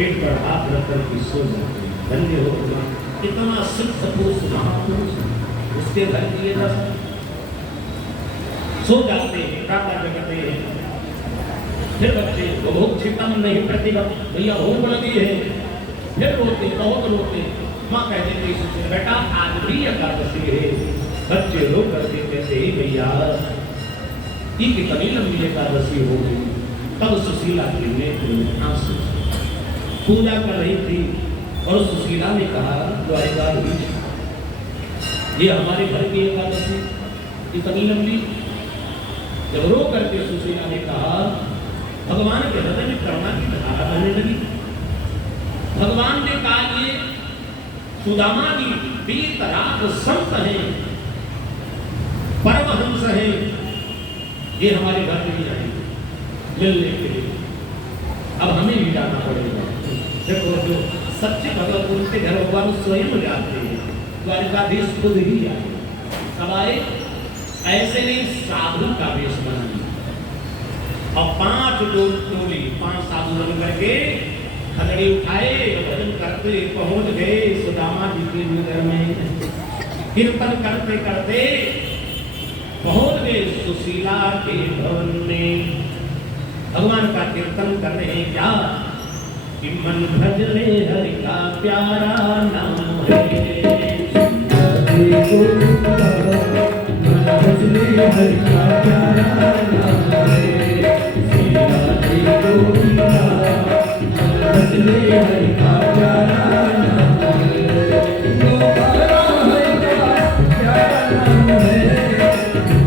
पेट पर हाथ रखकर भी सो जाते हैं। धन्य हो भगवान, इतना सिद्ध पुरुष महापुरुष उसके घर किए जा सकते, सो जाते हैं, प्रातः जगते हैं। फिर बच्चे बहुत छिपन नहीं प्रतिभा, भैया भूख लगी है, फिर रोते, बहुत रोते। माँ कहते थे सोचे बेटा आज भी एकादशी है। बच्चे रो करके कहते हैं भैया ये कितनी लंबी एकादशी हो गई। तब सुशीला के नेत्र में आंसू, पूजा कर रही थी और सुशीला ने कहा द्वारिकाधीश ये हमारे घर की एकादशी इतनी लंबी। जब रो करके सुशीला ने कहा भगवान के हृदय में करुणा की धारा बहने लगी। भगवान ने कहा ये सुदामा जी वीतराग संत हैं, परमहंस हैं, ये हमारे घर में आएंगे मिलने के लिए। अब हमें भी जाना पड़ेगा। देखो जो सच्चे भगवत उनके घर भगवान स्वयं जाते हैं, द्वारिकाधीश खुद ही आए। सब आए, ऐसे नहीं साधु का वेश बनाए और 5 टोली 5 साधु बन करके खदड़ी उठाए, भजन करते पहुंच गए सुदामा जी के नगर में। कीर्तन करते करते पहुंच गए सुशीला के भवन में। भगवान का कीर्तन कर रहे हैं क्या कि मन भजले हरि का प्यारा नाम है। मन भजले हरि का प्यारा नाम है। भजले हरि का प्यारा नाम है। प्यारा नाम है,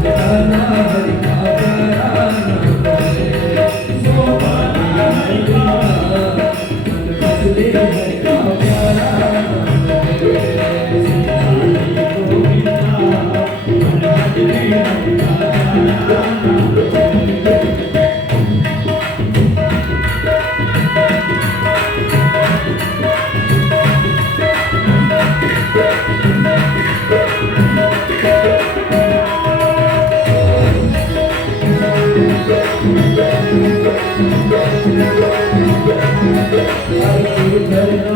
गाना हरि का प्यारा नाम है। Hare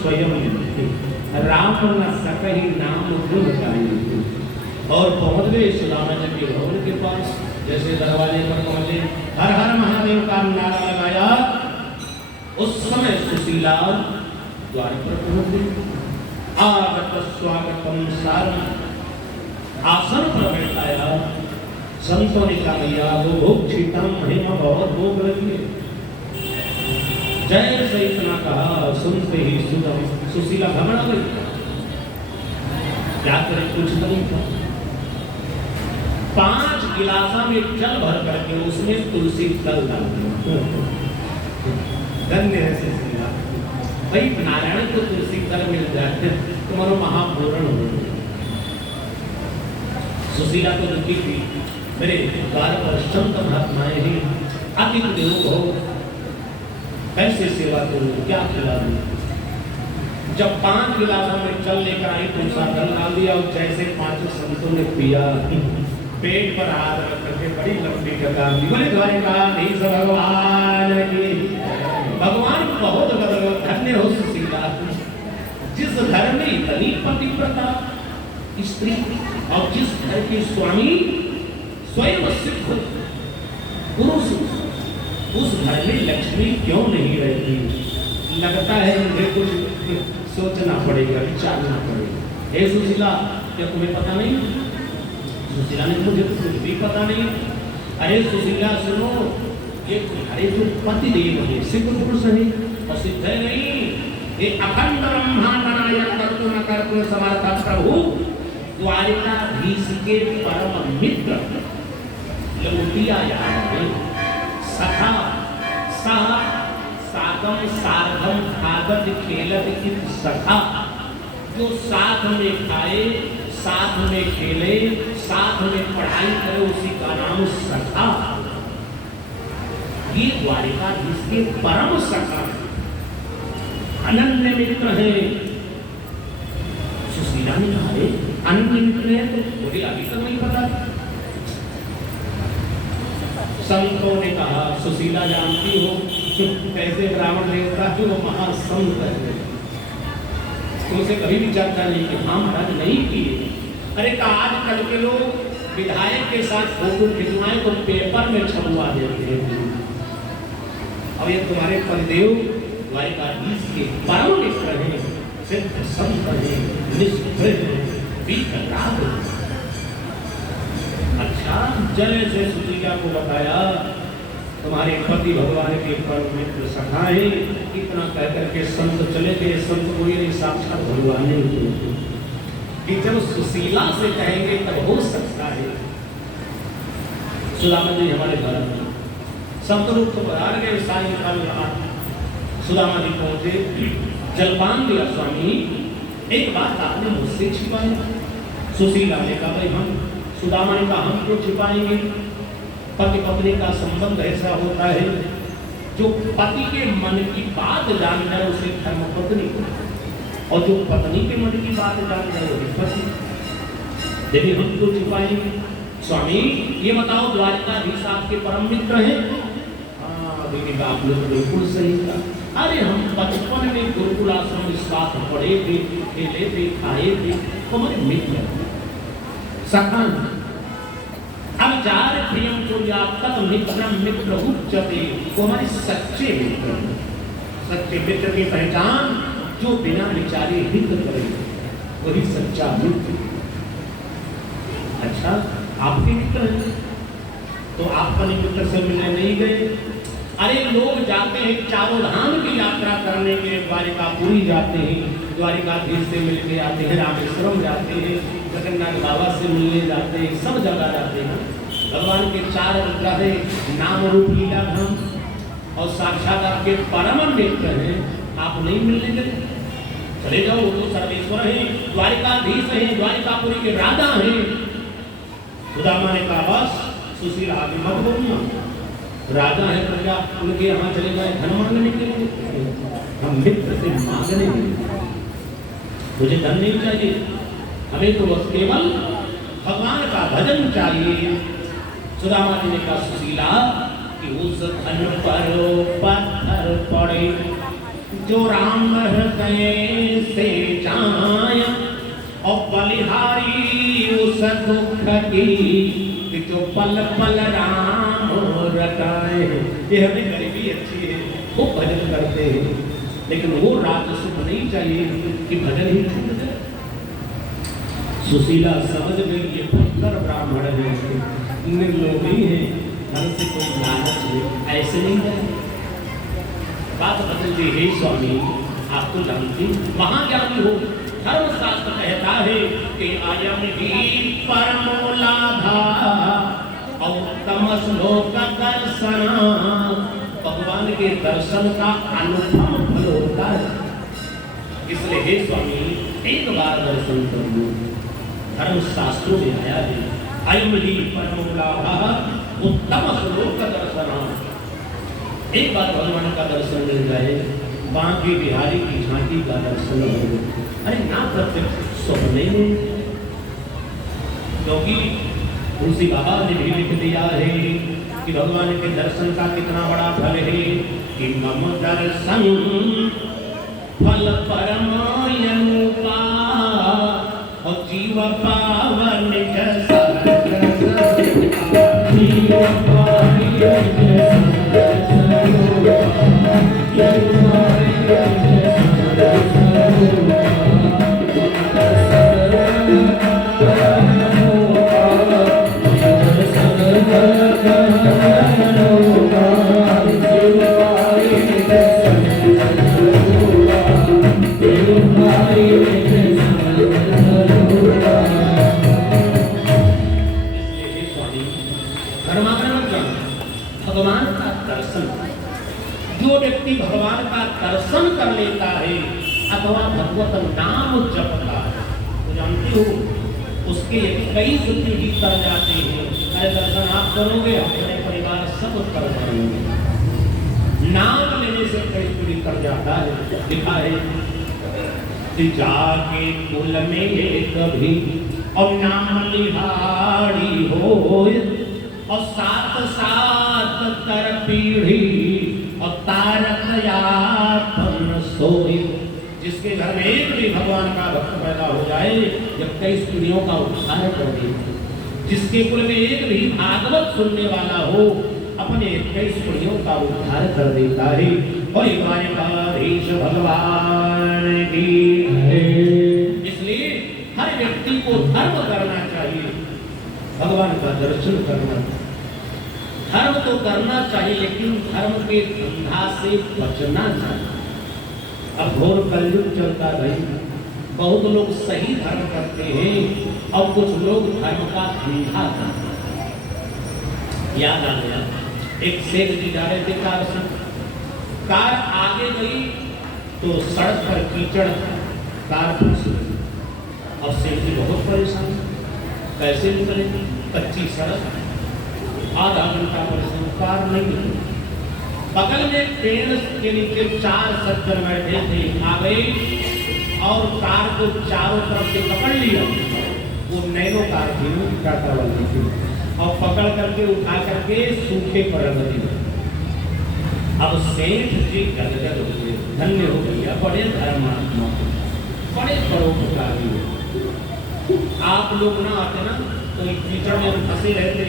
स्वयं राम न सकहि नाम गुण गाई। और पहुंच गए सुदामा जी के भवन के पास। जैसे दरवाजे पर पहुंचे, हर हर महादेव का नारा लगाया। उस समय सुशीला द्वार पर पहुंच गई। आगत स्वागतम सारम, आसन पर बैठाया। संतों ने कहा भैया वो भोग छीटा महिमा बहुत भोग लगी है। जैसे इतना कहा सुनते ही सुशीला घबरा गई। क्या करे, कुछ नहीं था। 5 गिलासा में जल भर करके उसमें तुलसी दल डाल दिया। धन्य है सुशीला, भाई नारायण को तुलसी दल मिल जाए तुम्हारा महापूर्ण हो। सुशीला तो दुखी थी, मेरे द्वार पर संत महात्माएं ही अतिथि देवो हो, कैसे सेवा करूं, क्या खिला दूं। जब 5 गिलासों में जल लेकर आई तो उसका दल डाल दिया और जैसे 5 संतों ने पिया, पेट पर हाथ रख करके बड़ी लंबी कतार दी। बोले द्वारिकाधीश भगवान की, भगवान बहुत धन्य हो सुशीला, जिस घर में इतनी पतिव्रता स्त्री और जिस घर के स्वामी स्वयं सिद्ध पुरुष, उस घर में लक्ष्मी क्यों नहीं रहती। लगता है मुझे कुछ सोचना पड़ेगा, विचारना पड़ेगा। हे सुशीला, क्या तुम्हें पता नहीं? सुशीला ने मुझे तो कुछ भी पता नहीं। अरे सुशीला सुनो, ये तुम्हारे जो पति देव है सिद्ध पुरुष है और सिद्ध है नहीं, ये अखंड ब्रह्मांड नायक कर्तुम कर्तुम समर्थ प्रभु द्वारिकाधीश के परम मित्र लौटिया सखा सह सागम सार्धम खागत खेलत इत सखा, जो साथ में खाए, साथ में खेले, साथ में पढ़ाई करे, उसी का नाम सखा। ये द्वारिकाधीश के परम सखा अनन्य मित्र है। सुशीला ने कहा अनन्य मित्र है तो मुझे अभी तक नहीं पता। संतों ने कहा सुशीला जानती हो कैसे ब्राह्मण देवता है, वो महासंत है, तुमसे कभी भी चर्चा नहीं की। हाँ महाराज नहीं किए। अरे का आजकल के लोग विधायक के साथ फोटो खिंचवाएं तो पेपर में छपवा देते हैं। और ये तुम्हारे पतिदेव द्वारिकाधीश के परम मित्र हैं, सिद्ध संत हैं, निष्ठुर हैं, विकराल। अच्छा, जय से सुशीला को बताया तुम्हारे पति भगवान के परम मित्र सखा है। इतना कह करके संत चले गए। संत को ये साक्षात भगवान ने कि जब सुशीला से कहेंगे तब हो सकता है। सुदामा जी हमारे घर में संत रूप तो पधार गए। सायंकाल सुदामा जी पहुंचे, जलपान दिया। स्वामी एक बात आपने मुझसे छिपाई। सुशीला ने कहा भाई हम, सुदामा ने कहा हम क्यों छिपाएंगे। पति पत्नी का संबंध ऐसा होता है जो पति के मन की बात जान जाए उसे धर्मपत्नी, और जो पत्नी के मन की बात जान जाए वो पति। देखिए हम क्यों छिपाएंगे। स्वामी ये बताओ द्वारिकाधीश आपके परम मित्र हैं? हाँ देखिए आप लोग बिल्कुल सही कहा। अरे हम बचपन में गुरुकुल आश्रम साथ पढ़े थे, खेले थे, खाए थे, हमारे मित्र सखा। अब जार प्रियम को या तब मित्रम मित्र उच्चते, वो हमारे सच्चे मित्र। सच्चे मित्र की पहचान जो बिना विचारे हित करे, वही सच्चा मित्र। अच्छा आपके मित्र हैं तो आप अपने मित्र से मिलने नहीं गए? अरे लोग जाते हैं चारों धाम की यात्रा करने के लिए, द्वारिकापुरी जाते हैं, द्वारिकाधीश से मिलके आते हैं, रामेश्वरम जाते हैं, जगन्नाथ बाबा से मिलने जाते हैं, सब जगह जाते हैं। भगवान के 4 अनुग्रह है, नाम रूप लीला धाम, और साक्षात आपके परम मित्र हैं। आप नहीं मिलने गए? चले जाओ, वो तो सर्वेश्वर है, द्वारिकाधीश है, द्वारिकापुरी के राजा हैं। सुदामा ने कहा बस सुशीला आगे मत बोलना, राजा है प्रजा, उनके यहाँ चले जाए धन मांगने के लिए, हम मित्र से मांगने के लिए। मुझे धन नहीं चाहिए, हमें तो बस केवल भगवान का भजन चाहिए। सुदामा जी ने कहा सुशीला कि उस धन पर पत्थर पड़े जो राम हृदय से जाय और बलिहारी उस दुख की, कि जो पल पल राम रटाए। ये हमें गरीबी अच्छी है, खूब भजन करते हैं, लेकिन वो राजसुख नहीं चाहिए कि भजन ही छूट जाए। सुशीला समझ गई ये पुत्र ब्राह्मण है, निर्लोभी है, घर से कोई लालच नहीं, ऐसे नहीं है। बात बदलती है स्वामी, आप तो जानती वहां ज्ञानी हो। धर्मशास्त्र कहता है कि आयम ही परमो लाभा और तमस लोक दर्शन, भगवान के दर्शन का अनुपम फल होता है। इसलिए हे स्वामी एक बार दर्शन कर लो। धर्मशास्त्रों में आया है अयम ही परमो लाभा उत्तम लोक दर्शन। एक बार भगवान का दर्शन मिल जाए, बांके बिहारी की झांकी का दर्शन हो, अरे ना प्रत्यक्ष सपने में। क्योंकि तुलसी बाबा ने भी लिख दिया है कि भगवान के दर्शन का कितना बड़ा फल है, कि मम दर्शन फल परम अनुपा और जीव पावन जैसा जीव भगवान का दर्शन, जो व्यक्ति भगवान का दर्शन कर लेता है अथवा भगवत नाम जपता है, तो जानते हो उसके कई सुखी भी कर जाते हैं। अरे दर्शन आप करोगे, अपने परिवार सब कर पाएंगे। नाम लेने से कई सुखी कर जाता है। लिखा है कि जाके कुल में कभी और नाम लिहाड़ी हो, और साथ साथ कर पीढ़ी और तारक यापन सोई। जिसके घर में एक भी भगवान का भक्त पैदा हो जाए, जब कई पीढ़ियों का उद्धार कर दे। जिसके कुल में एक भी भागवत सुनने वाला हो, अपने 21 पीढ़ियों का उद्धार कर देता है। और द्वारिकाधीश भगवान की। इसलिए हर व्यक्ति को धर्म करना चाहिए, भगवान का दर्शन करना। धर्म तो करना चाहिए, लेकिन धर्म के धंधा से बचना चाहिए। अब घोर कलयुग चलता भाई, बहुत लोग सही धर्म करते हैं और कुछ लोग धर्म का धंधा करते हैं। याद आ गया, एक सेठ जी जा रहे थे कार से, कार आगे गई तो सड़क पर कीचड़, कार फंस गई। अब सेठ जी बहुत परेशान, कैसे निकले, कच्ची सड़क, आधा घंटा परेशान, कार नहीं निकली। बगल में पेड़ के नीचे 4 सज्जन बैठे थे, आ गए और कार को चारों तरफ से पकड़ लिया। वो नैनो कार थी, टाटा वाली थी, और पकड़ करके उठा करके सूखे पर रख दिया। अब सेठ जी गदगद हो गए, धन्य हो गया, बड़े धर्मात्मा, बड़े परोपकारी हो। आप लोग ना आते ना तो कीचड़ में फंसे रहते,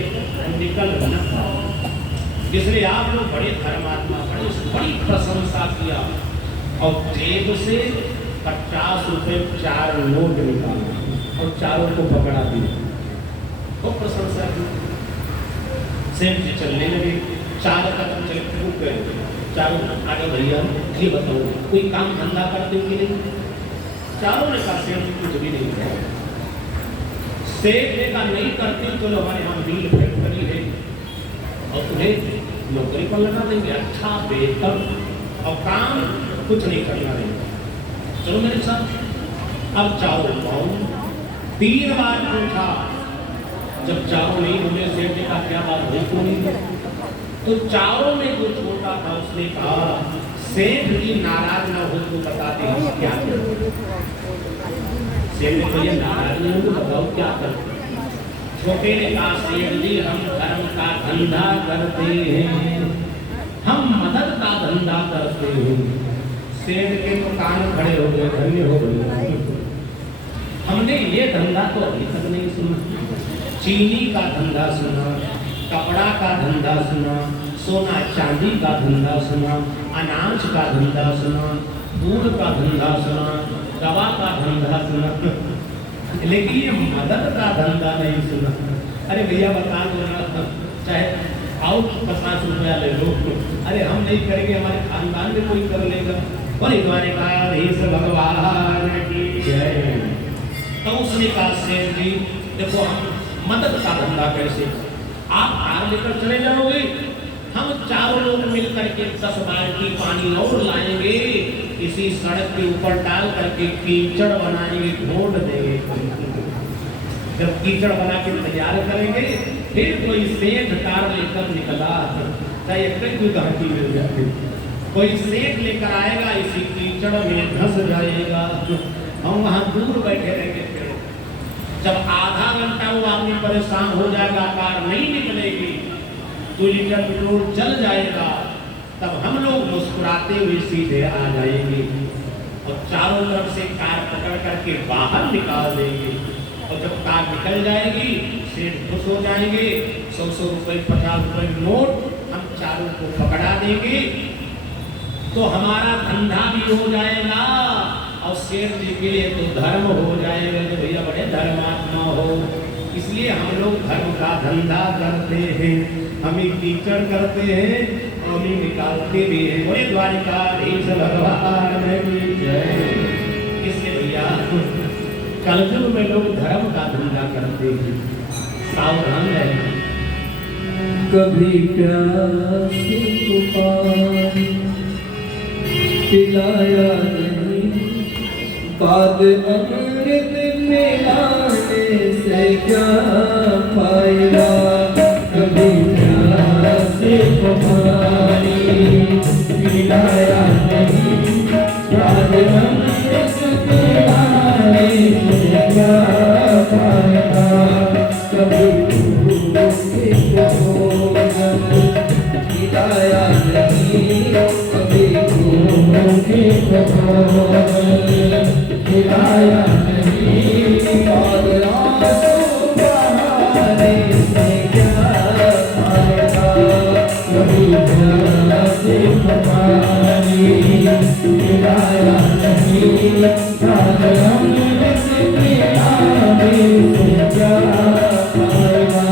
निकल ना। इसलिए आप लोग बड़े धर्मात्मा, बड़ी प्रशंसा किया और जेब से 50 रुपए 4 नोट निकाला और चारों को पकड़ा दिया। तो प्रशंसा की। सेठ जी चलने लगे, 4 कदम चल के रुक गए। चारों आगे, भैया ये बताओ कोई काम धंधा करते हो कि नहीं? चारों ने कहा सेठ जी कुछ भी नहीं किया। सेठ ने कहा नहीं करते, चलो हमारे यहाँ मिल फैक्ट्री है और तुम्हें नौकरी पर लगा देंगे, अच्छा वेतन और काम कुछ नहीं करना रहेगा, चलो मेरे साथ। अब चारों पाओ 3 बार पूछा, जब चारों नहीं बोले, सेठ जी का क्या बात हुई क्यों नहीं? तो चारों में जो छोटा था उसने कहा सेठ जी नाराज ना हो तो बता दे क्या करें। सेठ ने कहा नाराज नहीं हो तो बताओ क्या करें। छोटे ने कहा सेठ जी हम धर्म का धंधा करते हैं, हम मदद का धंधा करते हैं। सेठ के तो कान खड़े हो गए, धन्य हो गए। हमने ये धंधा तो अभी तक नहीं सुना। चीनी का धंधा सुना, कपड़ा का धंधा सुना, सोना चांदी का धंधा सुना, अनाज का धंधा सुना, दूध का धंधा सुना, दवा का धंधा सुना, लेकिन ये मदद का धंधा नहीं सुना। अरे भैया बता दो ना, चाहे आओ 50 रुपया ले लो, अरे हम नहीं करेंगे, हमारे खानदान में कोई कर लेगा। बोले द्वारिकाधीश भगवान की जय। तो उसने कहा सेठ जी देखो हम मदद का धंधा कैसे, आप कार लेकर चले जाओगे, हम चारों लोग मिलकर के 10 बाल्टी पानी और लाएंगे, इसी सड़क के ऊपर डाल करके कीचड़ बनाएंगे, ढूंढ देंगे। जब कीचड़ बना के तैयार करेंगे, फिर कोई सेठ कार लेकर निकला, चाहे कोई घाटी मिल जाती, कोई सेठ लेकर आएगा, इसी कीचड़ में धंस जाएगा, हम वहां दूर बैठे रहेंगे। जब आधा घंटा वो आदमी परेशान हो जाएगा, कार नहीं निकलेगी, 2 लीटर पेट्रोल जल जाएगा, तब हम लोग मुस्कुराते हुए सीधे आ जाएंगे और चारों तरफ से कार पकड़ करके बाहर निकाल देंगे। और जब कार निकल जाएगी, सेठ खुश हो जाएंगे, 100 रुपए 50 रुपए नोट हम चारों को पकड़ा देंगे, तो हमारा धंधा भी हो जाएगा और सेठ जी के लिए तो धर्म हो जाएगा कि भैया बड़े धर्मात्मा हो। इसलिए हम लोग धर्म का धंधा करते हैं, हम ही कीचड़ करते हैं और हम ही निकालते भी हैं। बोले द्वारिकाधीश भगवान की जय। इसलिए भैया कलयुग में लोग धर्म का धंधा करते हैं, सावधान रहना। कभी प्यास को पानी पिलाया नहीं, बाद अमृत मिलाने से क्या फायदा। कभी प्यास को पानी पिलाया नहीं, बाद अमृत मिलाने से क्या फायदा। कभी खिलाया नहीं, कभी खिलाया नहीं, और आंसू बहाने से क्या फायदा। कभी प्यास पानी खिलाया नहीं, और अमृत पिलाने से क्या फायदा।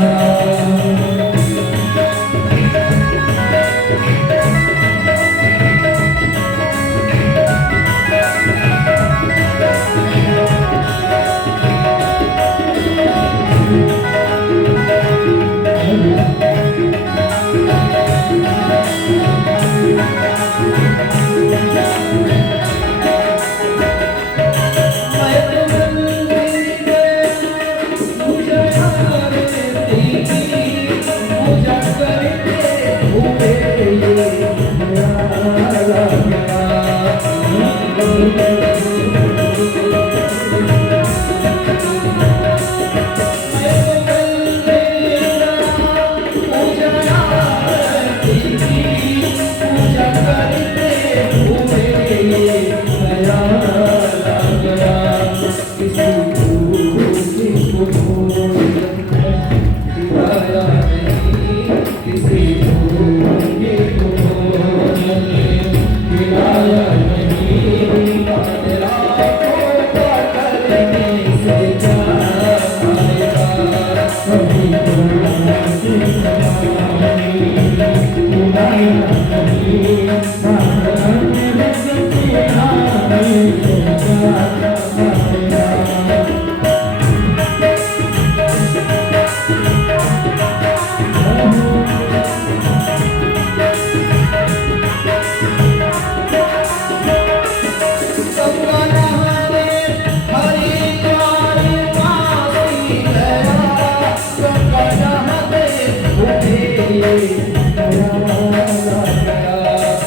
गया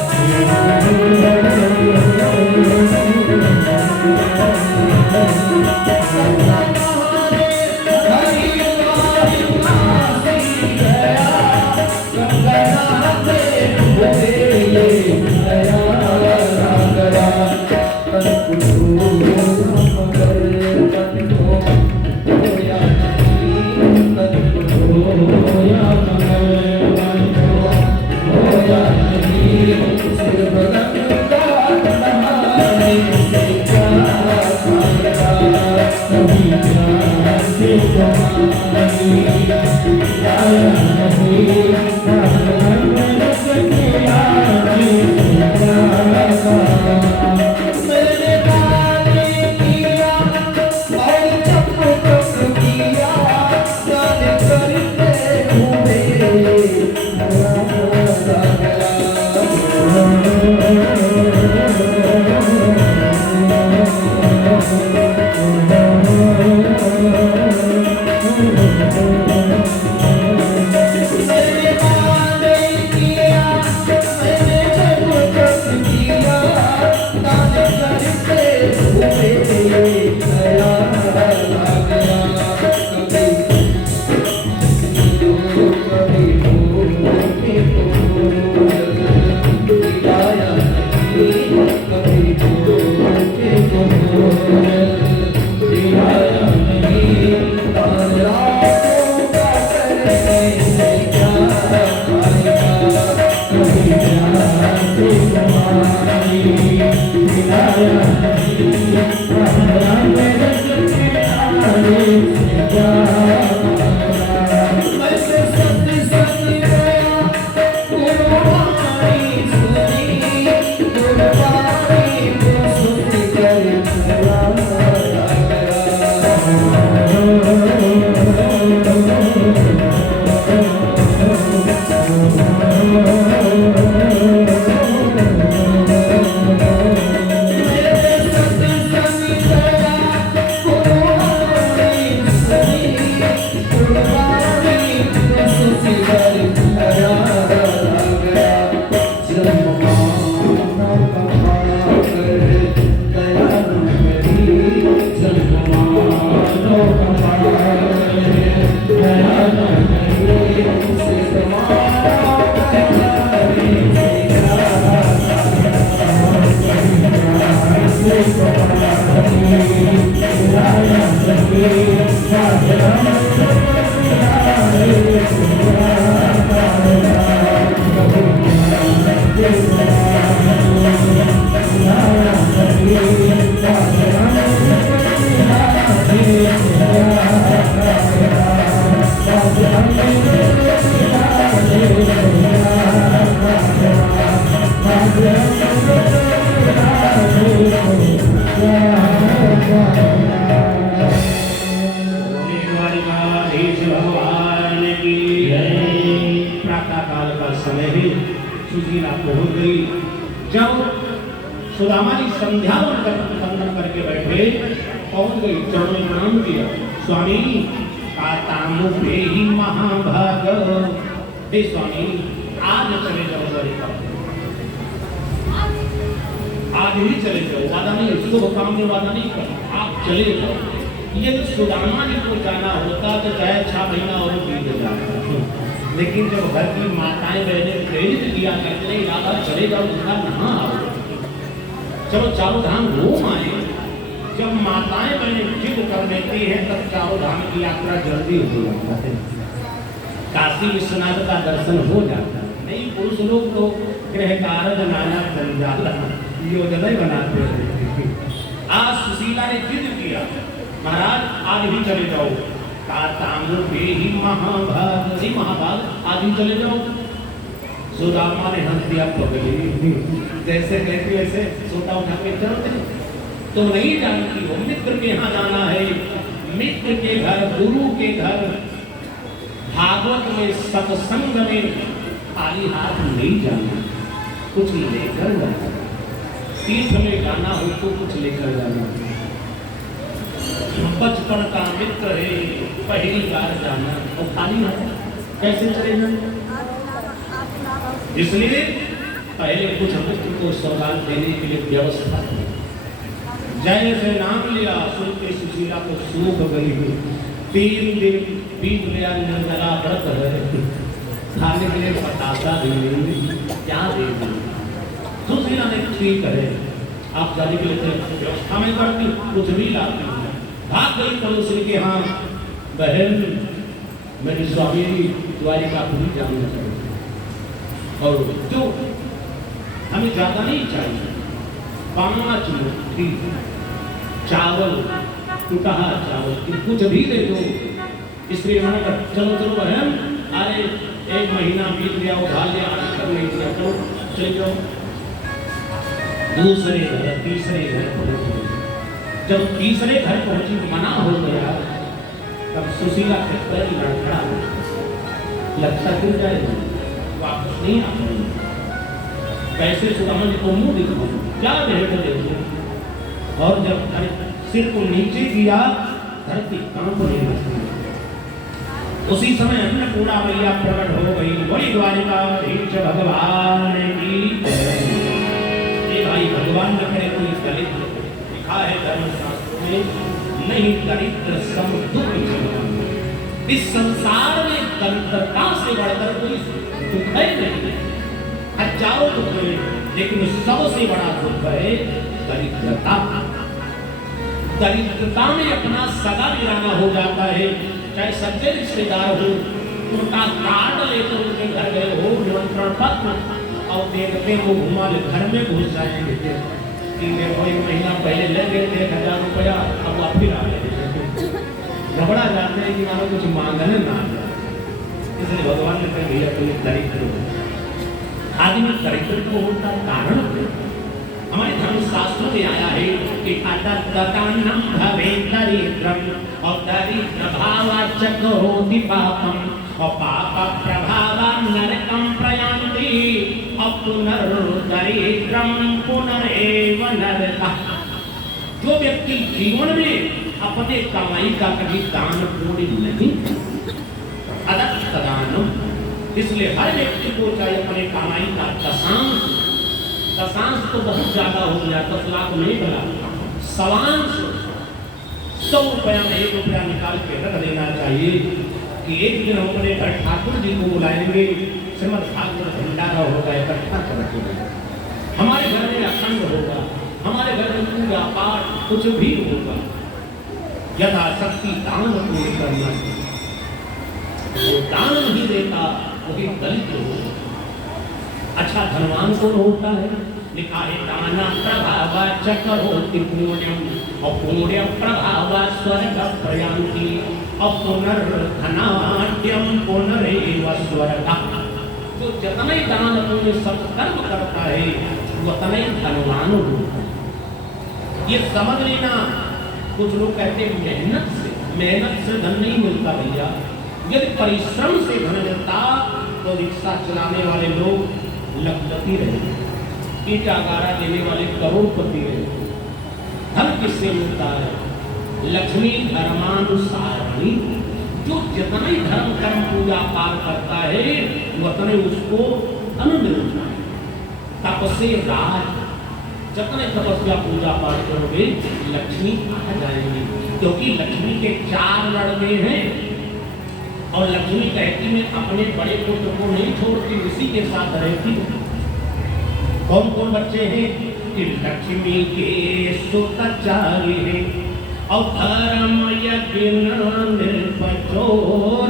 सुशीला पहुंच गई। जब सुदामा जी संध्या वंदन करके बैठे, पहुंच गई, चरणों में प्रणाम किया। स्वामी कातामुपे ही महाभाग, हे स्वामी आज चले जाओ द्वारिका, आज ही चले जाओ, वादा नहीं, शुभ काम में वादा नहीं करना, आप चले जाओ। ये सुदामा जी को जाना होता तो चाहे 6 महीना और बीत जाता, लेकिन जब घर की माताएं बहनें प्रेरित किया करते इरादा चले जाओ, इतना नहा आओ, चलो चारों धाम घूम आए। जब माताएं बहनें जिद कर देती हैं तब चारों धाम की यात्रा जल्दी हो जाता है, काशी विश्वनाथ का दर्शन हो जाता है। नहीं, पुरुष लोग तो गृह कार्य नाना संजाल योजना बनाते हैं। आज सुशीला ने जिद किया, महाराज आज ही चले जाओ, कातामुपे ही महाभाग, जी महाभाग आज ही चले जाओ। सुदामा ने हंस दिया, पगली जैसे कहती वैसे सोता उठा के चलते, तो नहीं जानती हो मित्र के यहाँ जाना है, मित्र के घर, गुरु के घर, भागवत में सत्संग में खाली हाथ नहीं जाना, कुछ लेकर जाना, तीर्थ में जाना हो तो कुछ लेकर जाना। बचपन का मित्र है, पहली बार जाना और खाली हाथ कैसे चले जाना, इसलिए पहले कुछ मित्र को सौगात देने के लिए व्यवस्था। जैसे नाम लिया सुनते सुशीला को सूख गई, 3 दिन बीत गया, निर्जला व्रत है, खाने के लिए पतासा दे देंगे, क्या दे देंगे। सुशीला ने ठीक है, आप जाने के लिए व्यवस्था में करती, कुछ भी लाती, भाग गई पड़ोसी के यहाँ, बहन मेरी स्वामी द्वारिकापुरी जाना चाहिए। और जो हमें ज़्यादा नहीं चाहिए, 5 मुट्ठी चावल, टूटा चावल कि कुछ भी दे दो। इसलिए मैंने कहा चलो चलो बहन, अरे 1 महीना बीत गया, उधार लिया, आज कर नहीं दिया, चलो चले जाओ। दूसरे घर, तीसरे घर पहुंची। जब तीसरे घर पहुंची, मना हो गया, तब सुशीला के पैर लड़खड़ा लगता क्यों जाएगा, वापस नहीं आ पाएंगे। कैसे सुदामा जी को मुंह दिखाऊं, क्या भेंट देखो। और जब सिर को नीचे किया, धरती कांपने लगी। उसी समय अन्नपूर्णा मैया प्रकट हो गई। बड़ी द्वारिकाधीश भगवान की जय। भाई भगवान न करे कोई दलित, लिखा है धर्मशास्त्र में, नहीं दरिद्र सम दुख जीवन। इस संसार में दरिद्रता से बढ़कर कोई दुख है नहीं, हजारों दुख है, लेकिन सबसे बड़ा दुख है दरिद्रता। दरिद्रता में अपना सगा गिराना हो जाता है। चाहे सच्चे रिश्तेदार हो, उनका कार्ड लेकर उनके घर गए हो, निमंत्रण पत्र, और देखते हो घुमा ले, घर में घुस जाएंगे कि देखो 1 महीना पहले ले गए थे 1000 रुपया, अब आप फिर आ गए। घबरा जाते हैं कि मानो कुछ मांगने ना आ जाए। इसलिए भगवान ने कहा भैया तुम दरिद्र हो। आदमी दरिद्र को होता कारण हमारे धर्मशास्त्र में आया है कि अदत्तदानं भवेत् दरिद्रम्, और दरिद्र भावाच्च करोति पापम्, और पाप प्रभावान् नरकं प्रयान्ति, और पुनर्दरिद्रं पुनरेव नरकः। जो व्यक्ति जीवन में अपने कमाई का कभी दान पुण्य नहीं, अदत्तदानं, इसलिए हर व्यक्ति को चाहे अपने कमाई का दशांश तो बहुत ज्यादा हो गया, 10 लाख में 1 लाख, सवांश 100 रुपया में 1 रुपया निकाल के रख देना चाहिए कि एक दिन हम अपने घर ठाकुर जी को बुलाएंगे, श्रीमद् भागवत भंडारा होगा, इकट्ठा करके हमारे घर में अखंड होगा, हमारे घर में पूजा पाठ कुछ भी होगा। यथाशक्ति दान पूर्ण करना, वो दान नहीं देता वही दरिद्र होगा। अच्छा धनवान कौन होता है, लिखा है दाना प्रभावाच्च करोति पुण्यम, और पुण्य प्रभावा स्वर्ग प्रयान्ति, और पुनर्धनाढ्यम पुनरेव स्वर्गः। जो जितना ही दान पुण्य सत्कर्म करता है उतना ही धनवान होता है। ये समझ लेना। कुछ लोग कहते हैं मेहनत से धन नहीं मिलता भैया। यदि परिश्रम से धन मिलता तो रिक्शा चलाने वाले लोग लखपति रहे, ईटा गारा देने वाले करोड़पति रहे। धन किससे मिलता है? लक्ष्मी धर्मानुसारणी। जो जितना ही धर्म कर्म पूजा पाठ करता है उतने उसको धन मिलता है। तपस्या राज, जितने तपस्या पूजा पाठ करोगे लक्ष्मी आ जाएंगी, क्योंकि लक्ष्मी के 4 लड़के हैं और लक्ष्मी कहती मैं अपने बड़े पुत्र को नहीं छोड़ती, उसी के साथ रहती हूँ। कौन कौन बच्चे हैं कि लक्ष्मी के सुत 4 हैं, और धर्म यज्ञ निर्पचोर,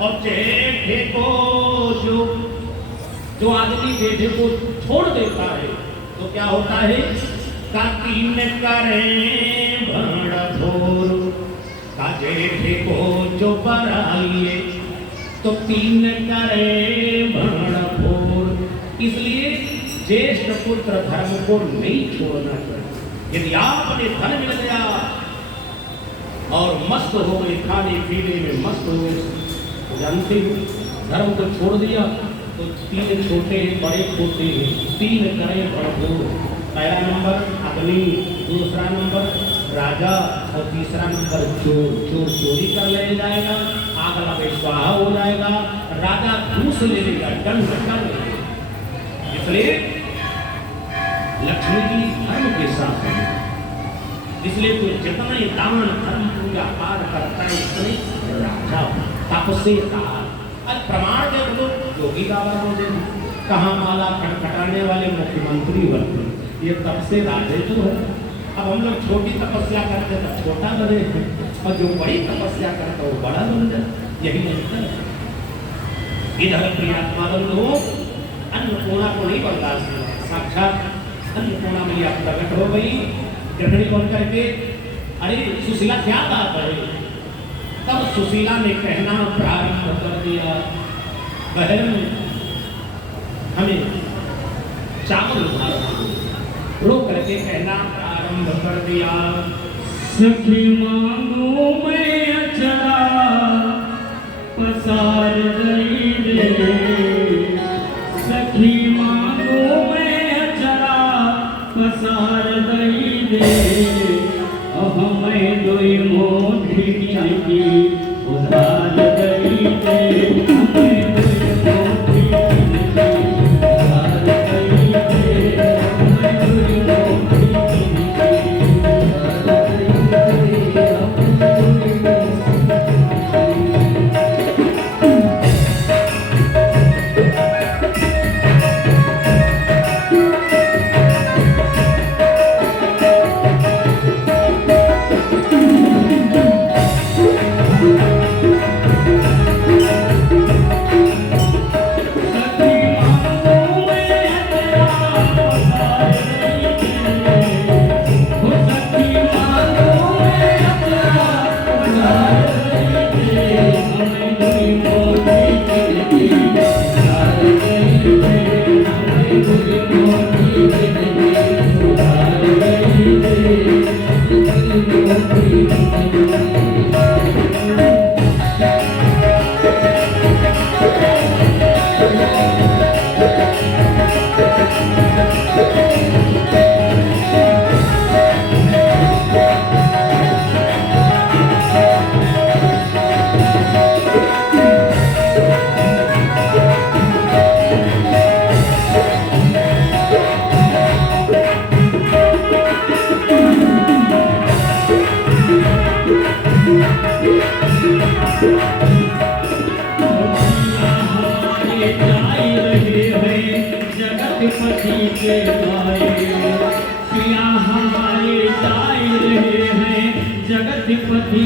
और जेठे को जो आदमी जेठे को छोड़ देता है तो क्या होता है? का 3 करें भण भोर, का जेठे को जो बराइए तो 3 करें भण भोर। इसलिए ज्येष्ठ पुत्र धर्म को नहीं छोड़ना चाहिए। यदि आपने धन मिल गया और मस्त हो गए, खाने पीने में मस्त हो गए, तो जानते हो धर्म को छोड़ दिया तो 3 छोटे हैं बड़े छोटे हैं, 3 करें प्रभु। पहला नंबर अग्नि, दूसरा नंबर राजा, और तीसरा नंबर चोर। चोर चोरी कर ले जाएगा, आग लगे स्वाहा हो जाएगा, राजा घूस ले लेगा, दंड कर लेगा। इसलिए लक्ष्मी जी धर्म के साथ है। इसलिए तो जितना ही दान धर्म पूजा पाठ करता है उतने राजा तपस्वी रहा। अब प्रमाण दे दो, योगी बाबा को दे दो, कहाँ माला खटखटाने वाले मुख्यमंत्री बनते, ये तब से राजे तो है। अब हम लोग छोटी तपस्या करते तो छोटा बने, और जो बड़ी तपस्या करता वो बड़ा बन जाए। यही मंत्र है। इधर प्रियात्मानंद हो अन्नपूर्णा को नहीं बर्दाश्त किया, साक्षात अन्नपूर्णा मैया प्रकट हो गई गृहिणी बन करके। अरे सुशीला क्या बात है? तब सुशीला ने कहना प्रारंभ कर दिया, बहन हमें चावल रो करके कहना प्रारंभ कर दिया। सखी मांगो मैं अचरा पसार दई दे, सखी मांगो मैं अचरा पसार दई दे, अब मैं दोई मोठी की उधार दई दे, मैं दोई मोठी की उधार दई दे, मैं दोई मोठी की उधार दई दे, जगतपति के आए पिया हमारे जाए रहे हैं जगतपति